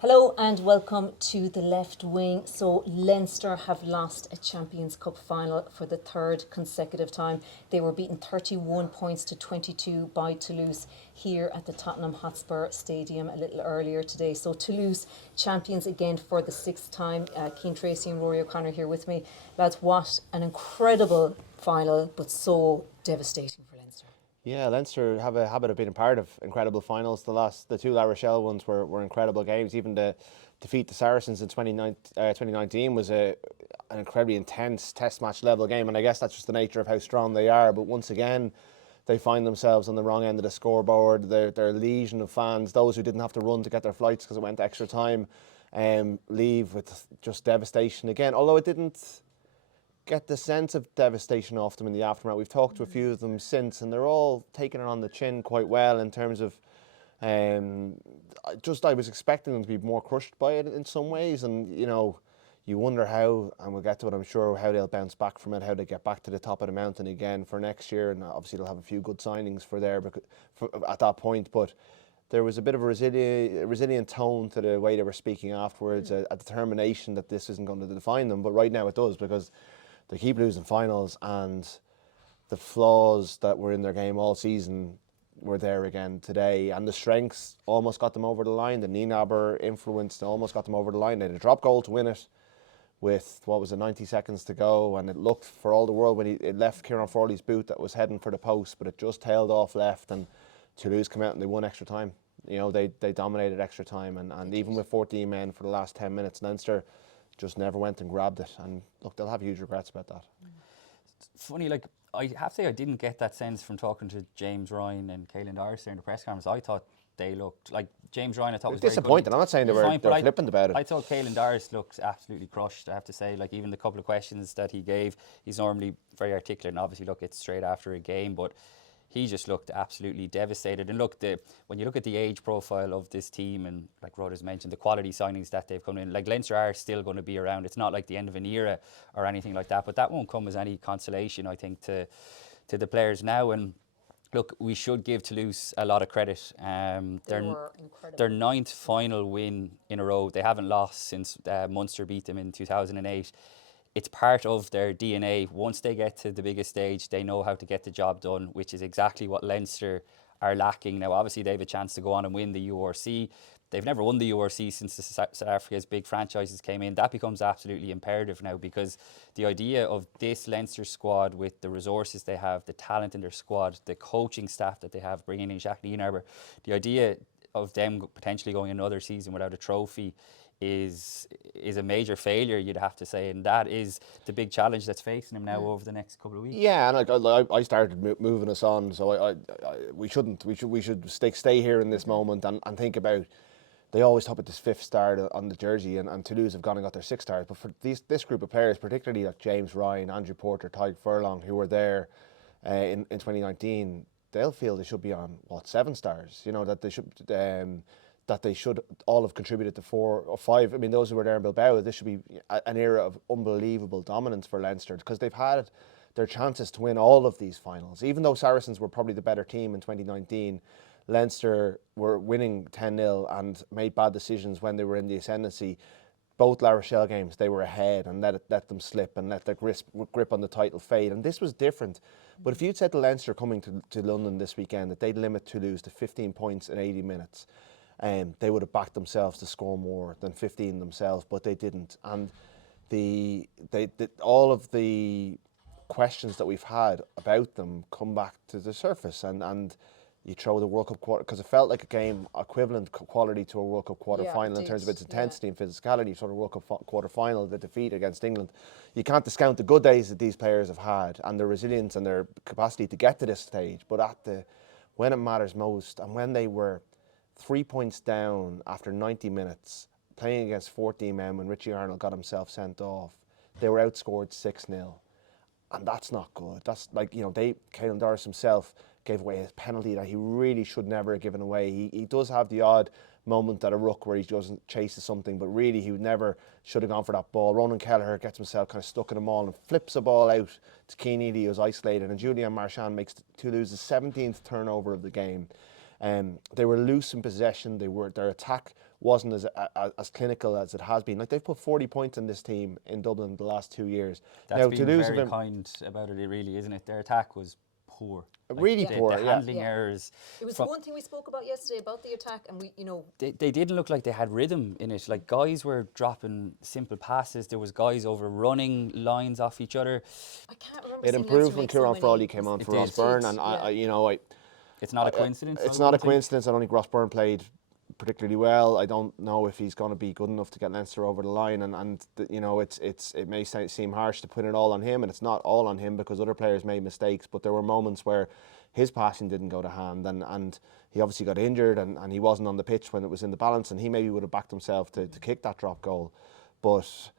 Hello and welcome to the left wing. So Leinster have lost a Champions Cup final for the third consecutive time. They were beaten 31 points to 22 by Toulouse here at the Tottenham Hotspur Stadium a little earlier today. So Toulouse champions again for the sixth time. Cian, Tracey and Rory O'Connor here with me. Lads, what an incredible final, but so devastating for Leinster. Yeah, Leinster have a habit of being a part of incredible finals. The two La Rochelle ones were incredible games. Even the defeat the Saracens in 2019 was an incredibly intense test match level game, and I guess that's just the nature of how strong they are. But once again, they find themselves on the wrong end of the scoreboard. Their legion of fans, those who didn't have to run to get their flights because it went extra time, leave with just devastation again. Although it didn't get the sense of devastation off them in the aftermath. We've talked to a few of them since, and they're all taking it on the chin quite well in terms of. I was expecting them to be more crushed by it in some ways, and you wonder how, and we'll get to it, I'm sure, how they'll bounce back from it, how they get back to the top of the mountain again for next year, and obviously they'll have a few good signings at that point, but there was a bit of a resilient tone to the way they were speaking afterwards, a determination that this isn't going to define them, but right now it does, because they keep losing finals, and the flaws that were in their game all season were there again today, and the strengths almost got them over the line. The Nienaber influence almost got them over the line. They had a drop goal to win it with, 90 seconds to go, and it looked for all the world when it left Kieran Forley's boot that was heading for the post, but it just tailed off left, and Toulouse came out and they won extra time. They dominated extra time, and even with 14 men for the last 10 minutes, Leinster just never went and grabbed it, and look, they'll have huge regrets about that. It's funny, like, I have to say I didn't get that sense from talking to James Ryan and Caelan Doris there in the press conference. I thought they looked like James Ryan. I thought was disappointed. Very good. I'm not saying they were flippant about it. I thought Caelan Doris looked absolutely crushed. I have to say, like, even the couple of questions that he gave, he's normally very articulate, and obviously, look, it's straight after a game, but he just looked absolutely devastated. And look, when you look at the age profile of this team, and like Rhoda's mentioned, the quality signings that they've come in, like Leinster are still going to be around. It's not like the end of an era or anything like that, but that won't come as any consolation, I think, to the players now. And look, we should give Toulouse a lot of credit. Their ninth final win in a row. They haven't lost since Munster beat them in 2008. It's part of their DNA. Once they get to the biggest stage, they know how to get the job done, which is exactly what Leinster are lacking. Now, obviously, they have a chance to go on and win the URC. They've never won the URC since the South Africa's big franchises came in. That becomes absolutely imperative now, because the idea of this Leinster squad, with the resources they have, the talent in their squad, the coaching staff that they have, bringing in Jacques Nienaber, the idea of them potentially going another season without a trophy is a major failure, you'd have to say, and that is the big challenge that's facing him now over the next couple of weeks. Yeah, and I started moving us on, so we should stay here in this moment and think about. They always talk about this fifth star on the jersey, and Toulouse have gone and got their sixth stars. But for this group of players, particularly like James Ryan, Andrew Porter, Tyke Furlong, who were there in 2019, they'll feel they should be on 7 stars. That they should all have contributed to 4 or 5. I mean, those who were there in Bilbao, this should be an era of unbelievable dominance for Leinster, because they've had their chances to win all of these finals. Even though Saracens were probably the better team in 2019, Leinster were winning 10-0 and made bad decisions when they were in the ascendancy. Both La Rochelle games, they were ahead and let them slip and let their grip on the title fade. And this was different. But if you'd said to Leinster coming to London this weekend that they'd limit Toulouse to 15 points in 80 minutes, they would have backed themselves to score more than 15 themselves, but they didn't. And all of the questions that we've had about them come back to the surface, and you throw the World Cup quarter, because it felt like a game equivalent quality to a World Cup quarter final in terms of its intensity and physicality. Sort of World Cup quarter final, the defeat against England. You can't discount the good days that these players have had and their resilience and their capacity to get to this stage. But when it matters most, and when they were 3 points down after 90 minutes, playing against 14 men when Richie Arnold got himself sent off, they were outscored 6-0. And that's not good. That's like, Caelan Doris himself gave away a penalty that he really should never have given away. He does have the odd moment at a ruck where he doesn't chase something, but really he would never should have gone for that ball. Ronan Kelleher gets himself kind of stuck in the maul and flips a ball out to Cian Eady, who's isolated, and Julian Marchand makes Toulouse the 17th turnover of the game. They were loose in possession. Their attack wasn't as clinical as it has been. Like, they've put 40 points in this team in Dublin the last 2 years. That's Now, been Toulouse have very been kind about it, really, isn't it? Their attack was poor. really poor. The Yeah. handling errors. It was one thing we spoke about yesterday about the attack, and They didn't look like they had rhythm in it. Like, guys were dropping simple passes. There was guys overrunning lines off each other. I can't remember. It seeing improved Leinster when make so Kieran many- Frawley came on It for did. Ross Byrne, It and did, I, yeah. It's not a coincidence. It's I not a wouldn't think. coincidence. I don't think Ross Byrne played particularly well. I don't know if he's going to be good enough to get Leinster over the line, it may seem harsh to put it all on him, and it's not all on him because other players made mistakes, but there were moments where his passing didn't go to hand, and he obviously got injured, and he wasn't on the pitch when it was in the balance, and he maybe would have backed himself to kick that drop goal. But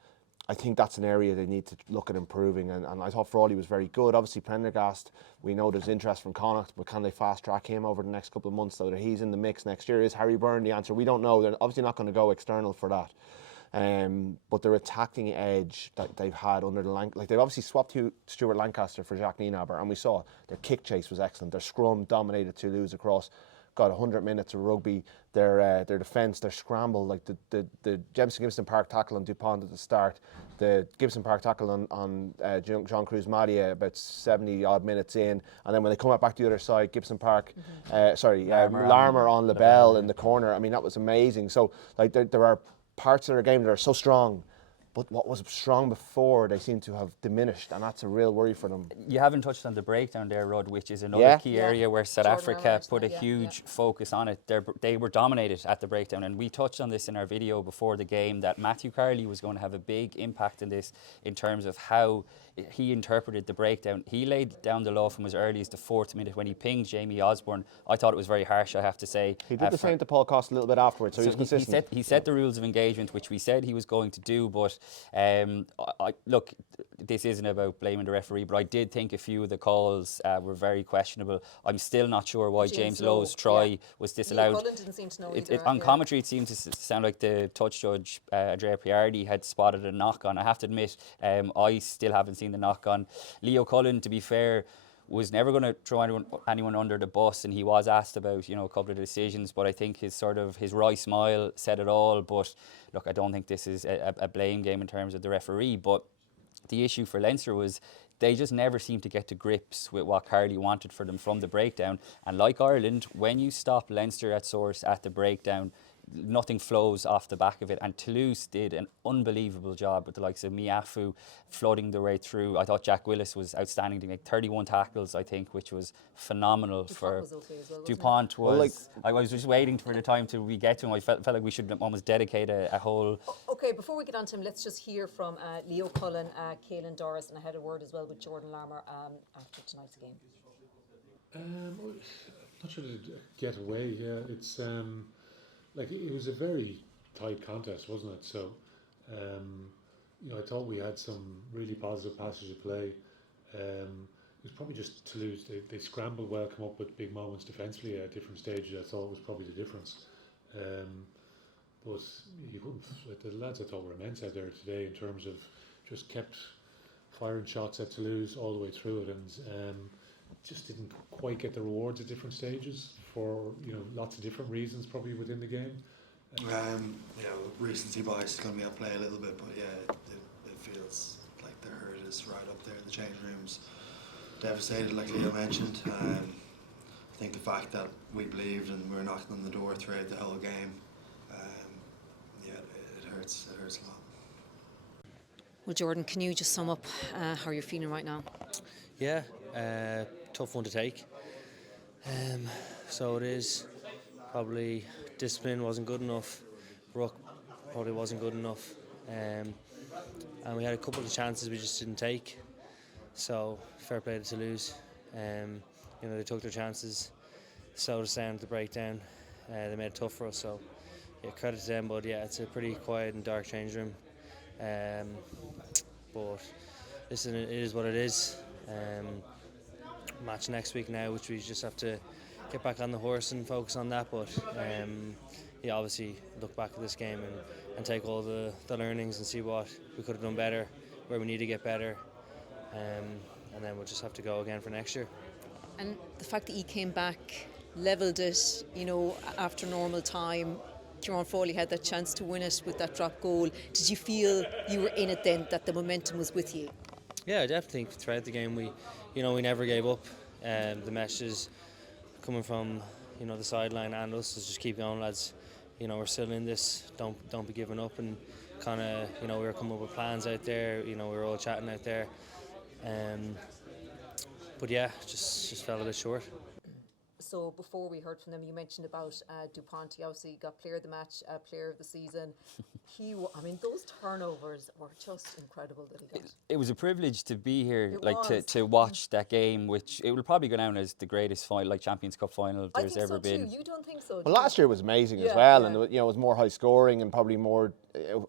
I think that's an area they need to look at improving, and I thought Frawley was very good. Obviously Prendergast, we know there's interest from Connacht, but can they fast track him over the next couple of months so that he's in the mix next year? Is Harry Byrne the answer? We don't know. They're obviously not going to go external for that. But their attacking edge that they've had under they've obviously swapped Stuart Lancaster for Jacques Nienaber, and we saw their kick chase was excellent. Their scrum dominated Toulouse across, got 100 minutes of rugby. Their defence, their scramble, like the Gibson Park tackle on Dupont at the start, the Gibson Park tackle on John Cruz Madia about 70 odd minutes in, and then when they come back to the other side, Gibson Park, Larmour on Labelle in the corner. I mean, that was amazing. So like there are parts of their game that are so strong, but what was strong before, they seem to have diminished, and that's a real worry for them. You haven't touched on the breakdown there, Rod, which is another key area where South Jordan Africa Arnold, put a yeah, huge focus on it. They were dominated at the breakdown, and we touched on this in our video before the game, that Matthew Carley was going to have a big impact in this in terms of how he interpreted the breakdown. He laid down the law from as early as the 4th minute when he pinged Jamie Osborne. I thought it was very harsh, I have to say. He did the same to Paul Cost a little bit afterwards, so he was consistent. He set the rules of engagement, which we said he was going to do, but look, this isn't about blaming the referee, but I did think a few of the calls were very questionable. I'm still not sure why James Lowe's try was disallowed. Cullen didn't seem to know either. On commentary, it seemed to sound like the touch judge, Andrea Piardi, had spotted a knock on. I have to admit, I still haven't seen the knock on. Leo Cullen, to be fair, was never going to throw anyone under the bus, and he was asked about a couple of decisions, but I think his wry smile said it all. But look, I don't think this is a blame game in terms of the referee, but the issue for Leinster was they just never seemed to get to grips with what Carley wanted for them from the breakdown. And like Ireland, when you stop Leinster at source at the breakdown, nothing flows off the back of it. And Toulouse did an unbelievable job with the likes of Miafu flooding their way through. I thought Jack Willis was outstanding to make 31 tackles, I think, which was phenomenal. Dupont was okay as well, wasn't Dupont was. I was just waiting for the time till we get to him. I felt like we should almost dedicate a whole. Okay, before we get on to him, let's just hear from Leo Cullen, Caelan Doris, and I had a word as well with Jordan Larmour after tonight's game. I'm not sure to get away. Yeah, it's it was a very tight contest, wasn't it? So, I thought we had some really positive passages of play. It was probably just Toulouse. They scrambled well, come up with big moments defensively at different stages. I thought was probably the difference. But you wouldn't. The lads I thought were immense out there today in terms of just kept firing shots at Toulouse all the way through it, and just didn't quite get the rewards at different stages for lots of different reasons probably within the game. Recency bias is going to be at play a little bit, but it feels like the hurt is right up there in the change rooms. Devastated, like Leo mentioned. I think the fact that we believed and we were knocking on the door throughout the whole game, it hurts a lot. Well, Jordan, can you just sum up how you're feeling right now? Yeah, tough one to take. So it is. Probably discipline wasn't good enough. Ruck probably wasn't good enough. And we had a couple of chances we just didn't take. So fair play to Toulouse. They took their chances, slowed us down at the breakdown. They made it tough for us. So credit to them. But it's a pretty quiet and dark change room. But listen, it is what it is. Match next week now, which we just have to get back on the horse and focus on that. But obviously look back at this game and take all the learnings and see what we could have done better, where we need to get better, and then we'll just have to go again for next year. And the fact that you came back, levelled it, after normal time, Kieran Foley had that chance to win it with that drop goal. Did you feel you were in it then, that the momentum was with you? Yeah, I definitely think throughout the game we never gave up. The messages coming from the sideline and us is just keep going, lads. We're still in this. Don't be giving up, and kind of we were coming up with plans out there. We were all chatting out there. But yeah, just fell a bit short. So before we heard from them, you mentioned about Dupont. He obviously got player of the match, player of the season. Those turnovers were just incredible that he got. It was a privilege to be here, It to watch that game, which it will probably go down as the greatest final, Champions Cup final I there's think ever so been. too. You don't think so? Well, last year was amazing as well, and it was more high scoring and probably more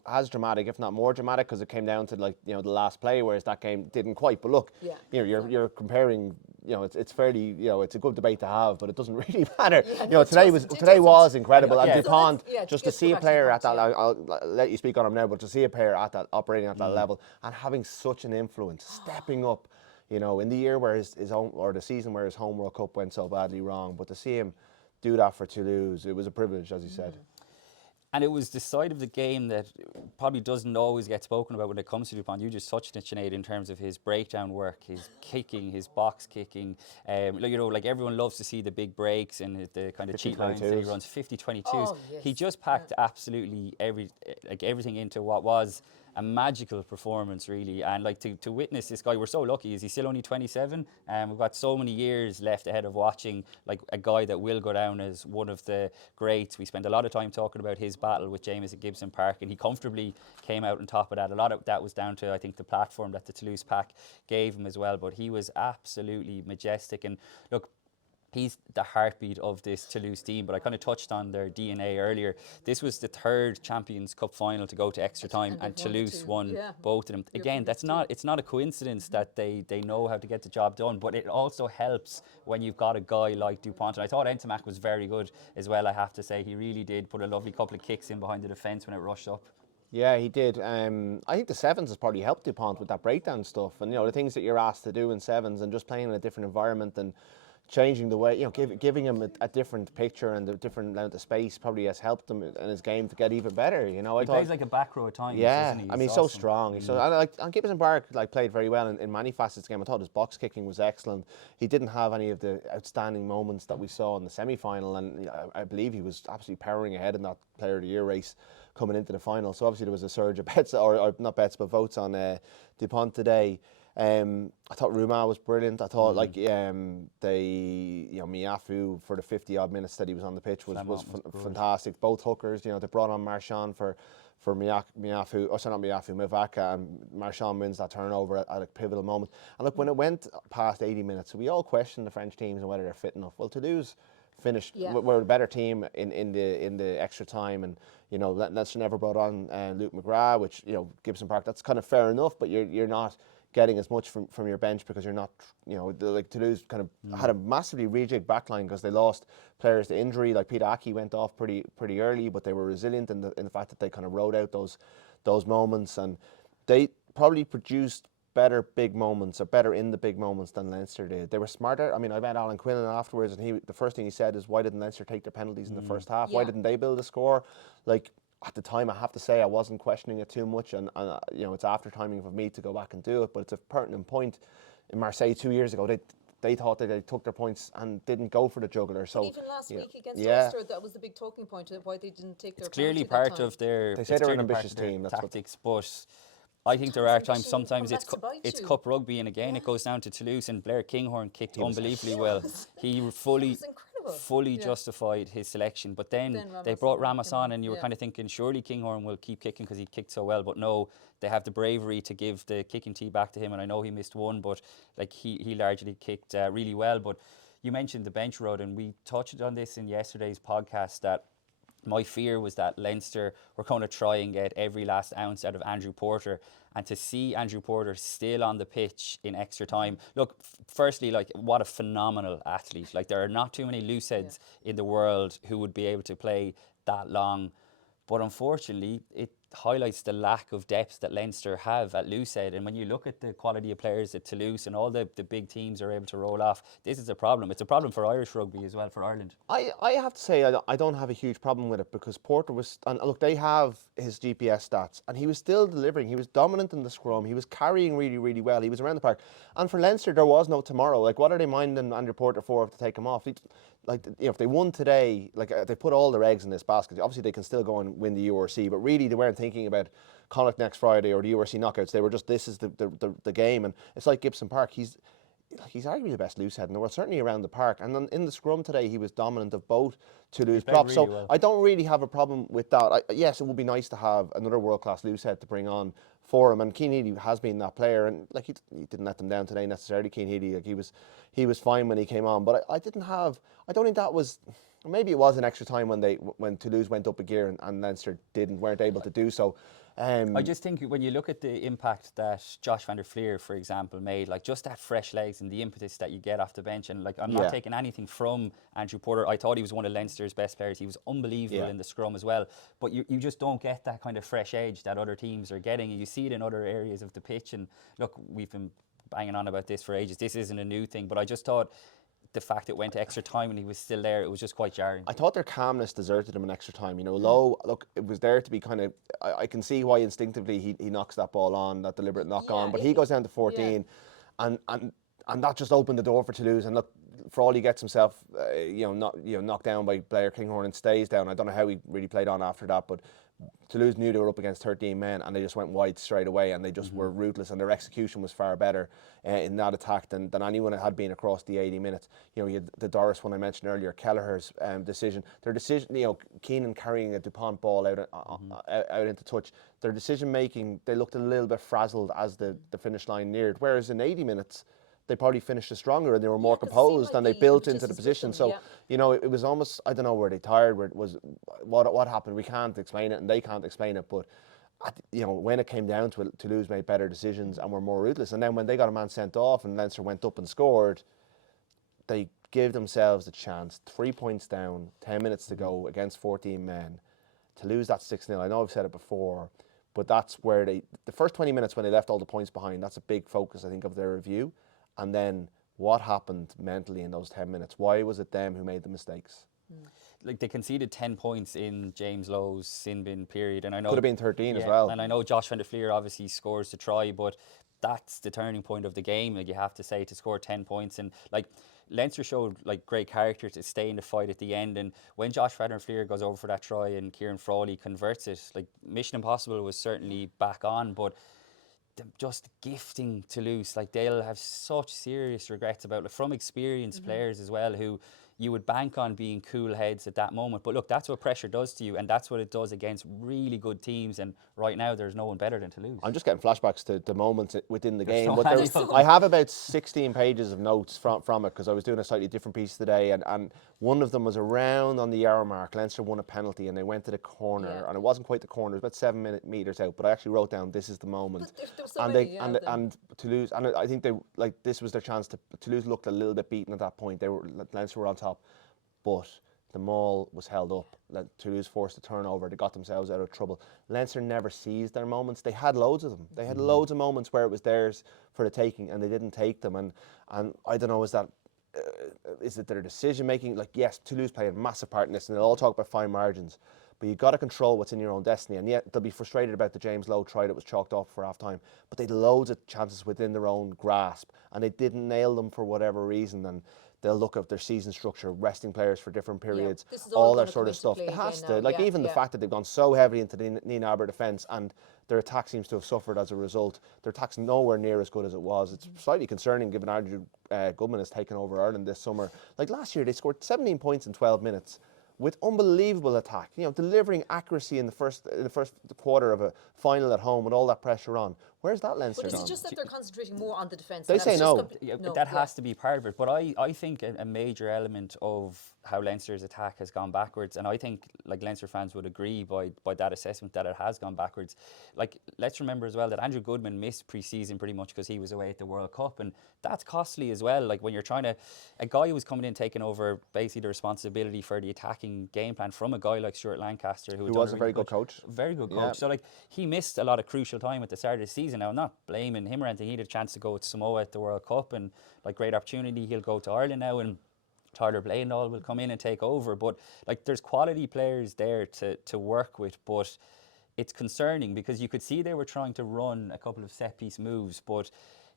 as dramatic, if not more dramatic, because it came down to the last play, whereas that game didn't quite. But look, you're comparing. It's fairly, it's a good debate to have, but it doesn't really matter. Today was incredible, and Dupont, just to see a player at that, I'll let you speak on him now, but to see a player at that, operating at that level and having such an influence, stepping up, in the year where his home, or the season where his home World Cup went so badly wrong, but to see him do that for Toulouse, it was a privilege, as you said. And it was the side of the game that probably doesn't always get spoken about when it comes to Dupont. You just touched on it, Sinead, in terms of his breakdown work, his kicking, his box kicking. Everyone loves to see the big breaks and the kind of cheat lines that he runs, 50-22s. Oh, yes. He just packed absolutely everything into what was a magical performance, really. And to witness this guy, we're so lucky. Is he still only 27? We've got so many years left ahead of watching a guy that will go down as one of the greats. We spent a lot of time talking about his battle with James at Gibson Park, and he comfortably came out on top of that. A lot of that was down to, I think, the platform that the Toulouse pack gave him as well. But he was absolutely majestic. And look, he's the heartbeat of this Toulouse team, but I kind of touched on their DNA earlier. This was the third Champions Cup final to go to extra time, and Toulouse won both of them. Again, it's not a coincidence that they know how to get the job done, but it also helps when you've got a guy like Dupont. And I thought Ntamack was very good as well, I have to say. He really did put a lovely couple of kicks in behind the defence when it rushed up. Yeah, he did. I think the sevens has probably helped Dupont with that breakdown stuff, and the things that you're asked to do in sevens, and just playing in a different environment and changing the way, giving him a different picture and a different amount of space probably has helped him in his game to get even better. He plays like a back row at times. Yeah, doesn't he? he's awesome. so strong. He's and Gibson Park played very well in many facets of the game. I thought his box kicking was excellent. He didn't have any of the outstanding moments that we saw in the semi-final, and I believe he was absolutely powering ahead in that Player of the Year race coming into the final. So obviously there was a surge of bets, or not bets, but votes on Dupont today. I thought Ruma was brilliant. I thought Miafu for the 50 odd minutes that he was on the pitch was fantastic. Both hookers, they brought on Marchand for Miafu, Mivaka, and Marchand wins that turnover at a pivotal moment. And look, when it went past 80 minutes, we all questioned the French teams and whether they're fit enough. Well, Toulouse finished. We're a better team in the extra time, and Leinster never brought on Luke McGrath, which Gibson Park, that's kind of fair enough, but you're not getting as much from your bench because you're not, Toulouse kind of had a massively rejigged backline because they lost players to injury. Like Peter Aki went off pretty early, but they were resilient in the fact that they kind of rode out those moments, and they probably produced better big moments, or better in the big moments than Leinster did. They were smarter. I mean, I met Alan Quinlan afterwards, and the first thing he said is, why didn't Leinster take their penalties in the first half? Why didn't they build a score? At the time, I have to say, I wasn't questioning it too much, and it's after timing for me to go back and do it, but it's a pertinent point. In Marseille 2 years ago, they thought that they took their points and didn't go for the juggler. So even last week against Ulster, that was the big talking point of why they didn't take their penalty. It's clearly part part of their. They say they're an ambitious team. That's tactics, but I think there are times. Sometimes it's cup rugby, and again it goes down to Toulouse. And Blair Kinghorn kicked unbelievably well. He fully justified his selection. But then they brought Ramos on, and you were kind of thinking, surely Kinghorn will keep kicking because he kicked so well. But no, they have the bravery to give the kicking tee back to him. And I know he missed one, but he largely kicked really well. But you mentioned the bench road, and we touched on this in yesterday's podcast, that my fear was that Leinster were going to try and get every last ounce out of Andrew Porter, and to see Andrew Porter still on the pitch in extra time. Look, firstly, what a phenomenal athlete. There are not too many looseheads in the world who would be able to play that long. But unfortunately, highlights the lack of depth that Leinster have at loose head. And when you look at the quality of players at Toulouse and all the big teams are able to roll off, this is a problem. It's a problem for Irish rugby as well, for Ireland. I have to say I don't have a huge problem with it, because Porter was, and look, they have his GPS stats, and he was still delivering. He was dominant in the scrum. He was carrying really, really well. He was around the park. And for Leinster, there was no tomorrow. Like, what are they minding Andrew Porter for to take him off? Like, you know, if they won today, like, they put all their eggs in this basket. Obviously, they can still go and win the URC, but really they weren't thinking about Connacht next Friday or the URC knockouts. They were just, this is the game. And it's like Gibson Park. He's arguably the best loose head in the world, certainly around the park. And then in the scrum today, he was dominant of both Toulouse props. Really so well. I don't really have a problem with that. Yes, it would be nice to have another world-class loose head to bring on for him. And Cian Healy has been that player, and like he didn't let them down today necessarily. Cian Healy, like he was fine when he came on. But I don't think that was. Maybe it was an extra time when Toulouse went up a gear and Leinster weren't able to do so. I just think when you look at the impact that Josh van der Fleer, for example, made, like just that fresh legs and the impetus that you get off the bench, and like I'm not taking anything from Andrew Porter. I thought he was one of Leinster's best players. He was unbelievable in the scrum as well. But you just don't get that kind of fresh edge that other teams are getting. And you see it in other areas of the pitch. And look, we've been banging on about this for ages. This isn't a new thing, but I just thought the fact it went to extra time and he was still there, it was just quite jarring. I thought their calmness deserted him in extra time. You know, Lowe, look, it was there to be kind of. I can see why instinctively he knocks that ball on, that deliberate knock on, but he goes down to 14, and that just opened the door for Toulouse. And look, for all he gets himself, knocked down by Blair Kinghorn and stays down. I don't know how he really played on after that, but Toulouse knew they were up against 13 men, and they just went wide straight away, and they just were ruthless, and their execution was far better in that attack than anyone had been across the 80 minutes. You know, you had the Doris one I mentioned earlier, Kelleher's decision. Their decision, you know, Keenan carrying a Dupont ball out into touch. Their decision making, they looked a little bit frazzled as the finish line neared. Whereas in 80 minutes, they probably finished stronger and they were more composed and they built into the position. So, you know, it was almost, I don't know, were they tired? What happened? We can't explain it and they can't explain it. But, you know, when it came down to it, Toulouse made better decisions and were more ruthless. And then when they got a man sent off and Leinster went up and scored, they gave themselves the chance. 3 points down, 10 minutes to go against 14 men. To lose that 6-0, I know I've said it before, but that's where the first 20 minutes when they left all the points behind, that's a big focus, I think, of their review. And then what happened mentally in those 10 minutes? Why was it them who made the mistakes? Like they conceded 10 points in James Lowe's sin bin period, and I know could have been 13 as well. And I know Josh van der Fleer obviously scores the try, but that's the turning point of the game. Like you have to say, to score 10 points, and like Leinster showed like great character to stay in the fight at the end. And when Josh van der Fleer goes over for that try and Kieran Frawley converts it, like Mission Impossible was certainly back on, but just gifting Toulouse, like they'll have such serious regrets about it, from experienced players as well, who you would bank on being cool heads at that moment. But look, that's what pressure does to you, and that's what it does against really good teams. And right now, there's no one better than Toulouse. I'm just getting flashbacks to the moments within the game. so But I have about 16 pages of notes from it, because I was doing a slightly different piece today, and one of them was around on the yarrow mark. Leinster won a penalty, and they went to the corner, and it wasn't quite the corner; it was about 7 meters out. But I actually wrote down, "This is the moment." And Toulouse, and I think this was their chance to. Toulouse looked a little bit beaten at that point. Leinster were on top, but the maul was held up. Toulouse forced a turnover. They got themselves out of trouble. Leinster never seized their moments. They had loads of them. They had loads of moments where it was theirs for the taking, and they didn't take them. And I don't know, is it their decision making? Like, yes, Toulouse played a massive part in this, and they'll all talk about fine margins. But you've got to control what's in your own destiny. And yet they'll be frustrated about the James Lowe try that was chalked off for half time. But they had loads of chances within their own grasp, and they didn't nail them for whatever reason. And they'll look at their season structure, resting players for different periods, all that sort of stuff. It has to. Like, even the fact that they've gone so heavily into the Nina Aber defence, and their attack seems to have suffered as a result. Their attack's nowhere near as good as it was. It's slightly concerning given Andrew Goodman has taken over Ireland this summer. Like last year, they scored 17 points in 12 minutes. With unbelievable attack, you know, delivering accuracy in the first quarter of a final at home with all that pressure on. Where's that Leinster But is gone? it just that they're concentrating more on the defence? They and say that's just no. Yeah, but that has to be part of it. But I think a major element of how Leinster's attack has gone backwards, and I think like Leinster fans would agree by that assessment that it has gone backwards. Like, let's remember as well that Andrew Goodman missed pre-season pretty much because he was away at the World Cup, and that's costly as well. Like, when you're trying to, a guy who was coming in taking over basically the responsibility for the attacking game plan from a guy like Stuart Lancaster, who was a very good coach. Very good coach. Yeah. So like, he missed a lot of crucial time at the start of the season. Now, I'm not blaming him or anything. He had a chance to go with Samoa at the World Cup, and like, great opportunity. He'll go to Ireland now, and Tyler Blainall will come in and take over. But like, there's quality players there to work with, but it's concerning because you could see they were trying to run a couple of set piece moves, but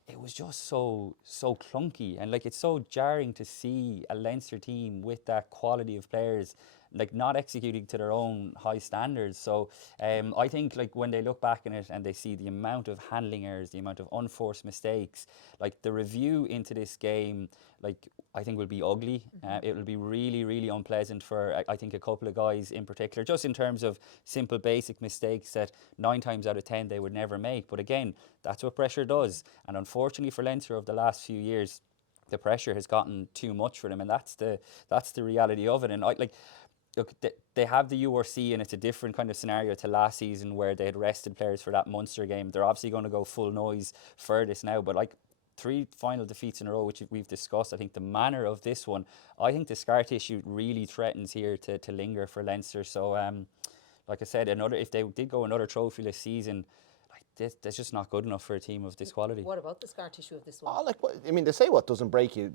it was just so clunky, and like, it's so jarring to see a Leinster team with that quality of players like not executing to their own high standards. So I think like when they look back in it and they see the amount of handling errors, the amount of unforced mistakes, like the review into this game, like I think will be ugly. It will be really unpleasant for I think a couple of guys in particular, just in terms of simple basic mistakes that 9 times out of 10 they would never make. But again, that's what pressure does, and unfortunately for Leinster over the last few years, the pressure has gotten too much for them, and that's the reality of it. And look, they have the URC, and it's a different kind of scenario to last season where they had rested players for that Munster game. They're obviously going to go full noise for this now, but like 3 final defeats in a row, which we've discussed, I think the manner of this one, I think the scar tissue really threatens here to linger for Leinster. So like I said, if they did go another trophyless season, that's just not good enough for a team of this quality. What about the scar tissue of this one? Oh, like, I mean, they say what doesn't break you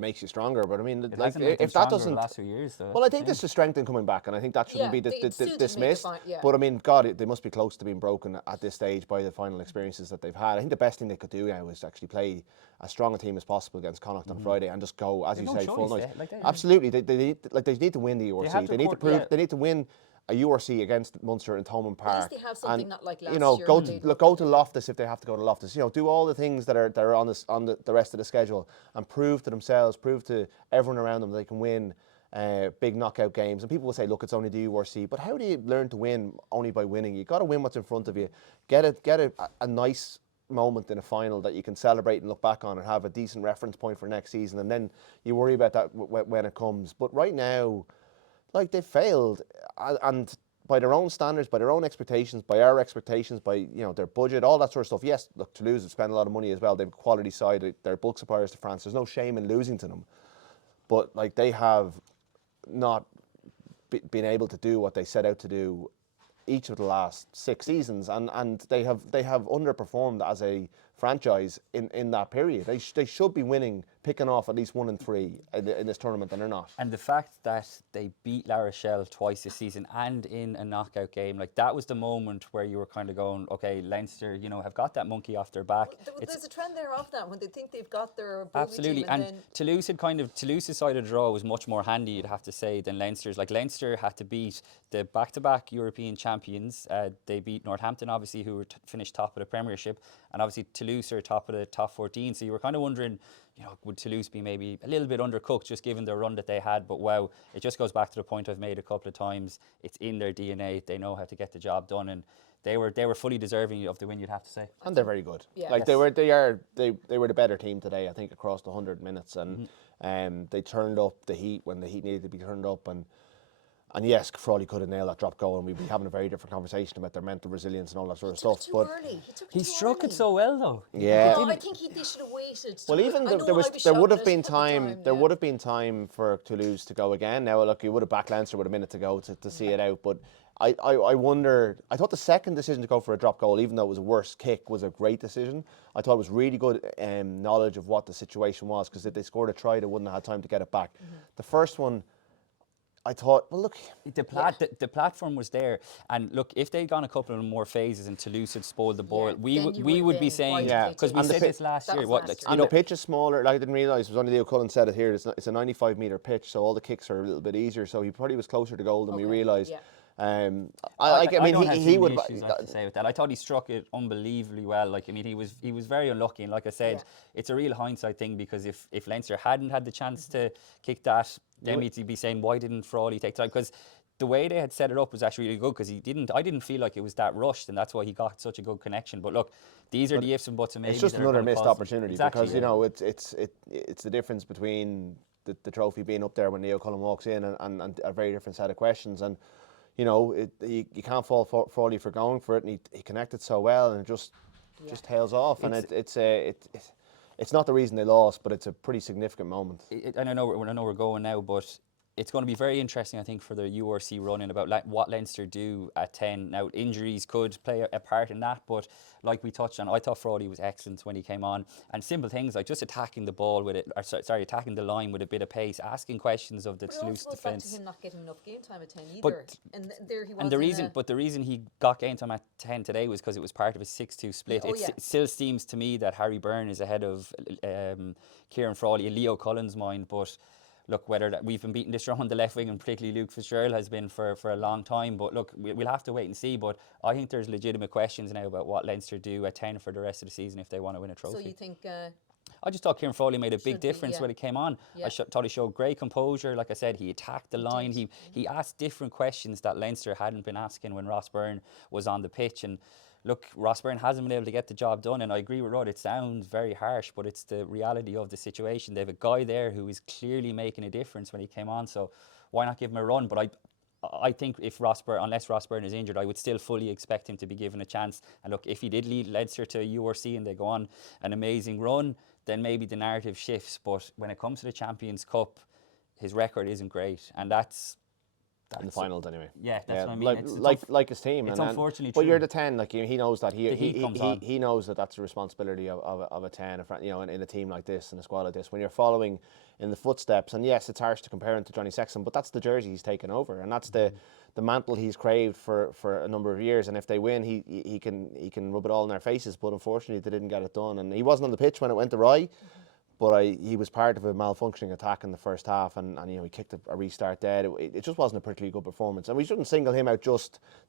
makes you stronger, but I mean, It like, hasn't made them if that stronger over doesn't, the last few years, though. well, I think this is strength in coming back, and I think that shouldn't Yeah, be it still didn't make the dismissed. yeah. But I mean, God, they must be close to being broken at this stage by the final experiences that they've had. I think the best thing they could do now is to actually play as strong a team as possible against Connacht on Friday and just go, as They've you no say, full choice, noise. like they- Absolutely, they need to win the URC. have to They need to court- prove. yeah. They need to win a URC against Munster in Thomond Park. At least they have something and, not like you last know, year go when to they go to Loftus if they have to go to Loftus. You know, do all the things that are on the rest of the schedule and prove to themselves, prove to everyone around them they can win big knockout games. And people will say, look, it's only the URC, but how do you learn to win? Only by winning. You got to win what's in front of you. Get a nice moment in a final that you can celebrate and look back on and have a decent reference point for next season, and then you worry about that when it comes. But right now, like, they've failed, and by their own standards, by their own expectations, by our expectations, by their budget, all that sort of stuff. Yes, look, Toulouse have spent a lot of money as well. They've a quality side. They're bulk suppliers to France. There's no shame in losing to them, but like, they have not been able to do what they set out to do each of the last 6 seasons, and they have underperformed as a franchise in that period. They should be winning, picking off at least 1 and 3 in this tournament, and they're not. And the fact that they beat La Rochelle twice this season and in a knockout game, like, that was the moment where you were kind of going, okay, Leinster, have got that monkey off their back. There's a trend there of that when they think they've got their bogey Absolutely, team, and then Toulouse's side of the draw was much more handy, you'd have to say, than Leinster's. Like, Leinster had to beat the back-to-back European champions. They beat Northampton, obviously, who were finished top of the Premiership, and obviously Toulouse are top of the top 14. So you were kind of wondering, would Toulouse be maybe a little bit undercooked just given the run that they had? But wow, it just goes back to the point I've made a couple of times. It's in their DNA. They know how to get the job done, and they were fully deserving of the win, you'd have to say. And they're very good. Yeah. Like, Yes. they were the better team today, I think, across the 100 minutes, and they turned up the heat when the heat needed to be turned up, and yes, Crawley could have nailed that drop goal, and we'd be having a very different conversation about their mental resilience and all that sort of stuff. too But early. He took it He too struck early. it so well, though. yeah, No, I think they should have waited. well, even I know there I was there would have shouting been at the time. There yeah. would have been time for Toulouse to go again. Now, look, you would have backed Leinster with a minute to go to see it out, but I wonder. I thought the second decision to go for a drop goal, even though it was a worse kick, was a great decision. I thought it was really good knowledge of what the situation was, because if they scored a try, they wouldn't have had time to get it back. The first one, I thought, well, look, The platform was there, and look, if they'd gone a couple of more phases and Toulouse had spoiled the ball, Yeah, we then you would would be then saying, why Yeah. because we And the said pi- this last That year. was What, last like, year. and the pitch is smaller. Like, I didn't realise, it was only Leo Cullen said it here. It's a 95-metre pitch, so all the kicks are a little bit easier. So he probably was closer to goal than we Okay, realised. yeah. I I mean, don't have he too would. many issues, I have to say, with that. I thought he struck it unbelievably well. Like, I mean, he was very unlucky, and like I said, Yeah. it's a real hindsight thing, because if Leinster hadn't had the chance to kick that, then we'd be saying, why didn't Frawley take time? Because the way they had set it up was actually really good because I didn't feel like it was that rushed, and that's why he got such a good connection. But look, these are the ifs and buts and maybes. It's just that are another gonna missed cause them. opportunity Exactly, because you know it's the difference between the trophy being up there when Leo Cullen walks in and a very different set of questions. And you know you can't fault Frawley for going for it, and he connected so well, and it just tails off. And it's not the reason they lost, but it's a pretty significant moment. And I know we're going now, but it's going to be very interesting, I think, for the URC run-in about what Leinster do at 10. Now, injuries could play a part in that, but like we touched on, I thought Frawley was excellent when he came on. And simple things like just attacking the ball with it, attacking the line with a bit of pace, asking questions of the Toulouse defence. But it also goes back to him not getting enough game time at 10 either. And there he was. And the reason he got game time at 10 today was because it was part of a 6-2 split. It still seems to me that Harry Byrne is ahead of Kieran Frawley in Leo Cullen's mind, but look, whether that we've been beating this drum on the left wing, and particularly Luke Fitzgerald has been for a long time. But look, we'll have to wait and see. But I think there's legitimate questions now about what Leinster do at 10 for the rest of the season if they want to win a trophy. So you think? I just thought Kieran Frawley made a big difference when he came on. Yeah. I thought he showed great composure. Like I said, he attacked the line. He asked different questions that Leinster hadn't been asking when Ross Byrne was on the pitch. And look, Ross Byrne hasn't been able to get the job done, and I agree with Rod, it sounds very harsh, but it's the reality of the situation. They have a guy there who is clearly making a difference when he came on, so why not give him a run? But I think unless Ross Byrne is injured, I would still fully expect him to be given a chance. And look, if he did lead Leinster to a URC and they go on an amazing run, then maybe the narrative shifts. But when it comes to the Champions Cup, his record isn't great, and that's in the finals anyway. Yeah, that's what I mean. Like his team. It's unfortunately but true. you're the 10. Like he knows that he knows that that's the responsibility of a 10. You know, in a team like this, in a squad like this, when you're following in the footsteps. And yes, it's harsh to compare him to Johnny Sexton, but that's the jersey he's taken over, and that's the mantle he's craved for a number of years. And if they win, he can rub it all in their faces. But unfortunately, they didn't get it done, and he wasn't on the pitch when it went awry. But he was part of a malfunctioning attack in the first half, and you know, he kicked a restart dead. It just wasn't a particularly good performance, and we shouldn't single him out.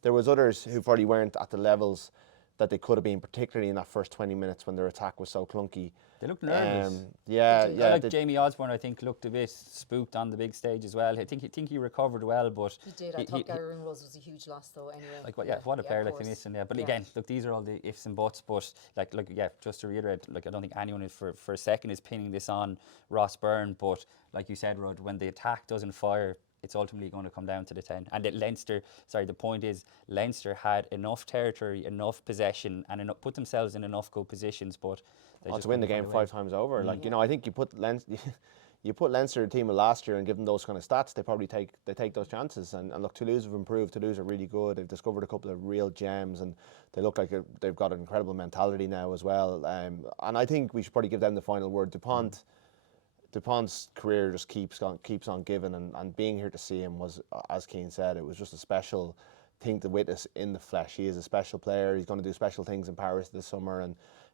There was others who probably weren't at the levels that they could have been, particularly in that first 20 minutes when their attack was so clunky. They looked nervous. I like Jamie Osborne, I think, looked a bit spooked on the big stage as well. I think he recovered well, but he did. I thought Gary Ringrose was a huge loss, though. Anyway, what a player like Finniss in there. But again, look, these are all the ifs and buts. But just to reiterate, I don't think anyone is for a second is pinning this on Ross Byrne. But like you said, Rod, when the attack doesn't fire, it's ultimately going to come down to the 10. And the point is, Leinster had enough territory, enough possession, and put themselves in enough good positions, but they just to win the game 5 times over. Like, you know, I think you put Leinster a team of last year and give them those kind of stats, they probably take those chances. And look, Toulouse have improved. Toulouse are really good. They've discovered a couple of real gems, and they look like they've got an incredible mentality now as well. And I think we should probably give them the final word. Dupont's career just keeps on giving, and being here to see him was, as Cian said, it was just a special thing to witness in the flesh. He is a special player. He's going to do special things in Paris this summer,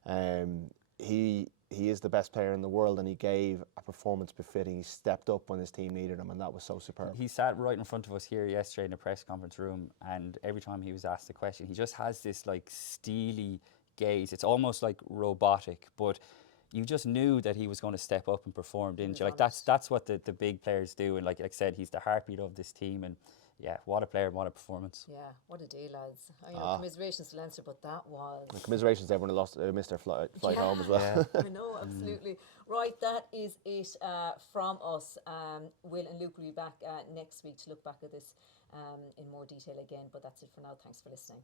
and he is the best player in the world, and he gave a performance befitting. He stepped up when his team needed him, and that was so superb. He sat right in front of us here yesterday in the press conference room, and every time he was asked a question, he just has this like steely gaze. It's almost like robotic, but you just knew that he was going to step up and perform, didn't you? Like that's what the big players do, and like I said, he's the heartbeat of this team, and yeah, what a player, what a performance. Yeah, what a day, lads. I know, commiserations to Leinster, but that was... And commiserations to everyone who missed their flight home as well. Yeah. I know, absolutely. Right, that is it from us. Will and Luke will be back next week to look back at this in more detail again, but that's it for now. Thanks for listening.